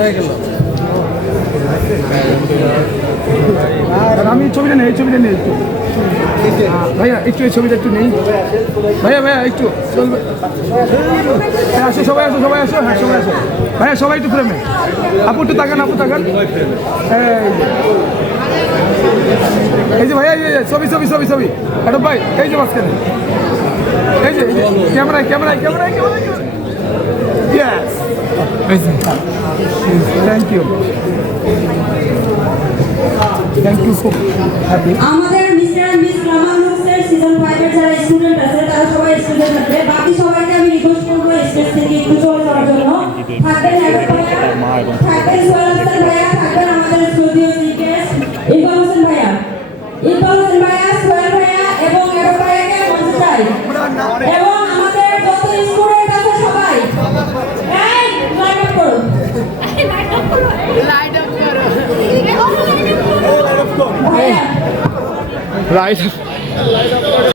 হয়ে গেল। আমি ছবিটা নেই, ছবিটা নেই একটু ভাইয়া, একটু এই ছবিটা একটু নেই ভাইয়া। ভাইয়া একটু চলবে, আসো সবাই, আসো সবাই, আসো। হ্যাঁ সবাই আসো ভাইয়া, সবাই একটু ফ্রেমে। আপু একটু তাকান, আপু তাকান। এই যে ভাইয়া, এই যে ছবি ছবি ছবি ছবি এটা ভাই, এই যে মাঝখানে, এই যে ক্যামেরায় ক্যামেরায় ক্যামেরায় ক্যামেরায়। Yes, thank you, thank you, খুব হ্যাপি। আমাদের মিস্টার এন্ড মিস গ্রামার লুকসের সিজন 5 এর যারা স্টুডেন্ট আছে তারা সবাই স্টুডেন্ট আছে। বাকি সবাইকে আমি রিকোয়েস্ট করবো স্টেজ থেকে একটু চলে যাওয়ার জন্য। থাকবেন থাকবেন সোহেল হাসান ভাইয়া, থাকবেন আমাদের স্টুডিও সিকেস ইকবাল হোসেন ভাইয়া, সোহেল ভাইয়া এবং এরো ভাইয়াকে মঞ্চে চাই। এবং আমাদের যত স্টুডেন্ট আছে সবাই এই লাইন আপ করুন, লাইট আপ করো। ভাইয়া রাইট।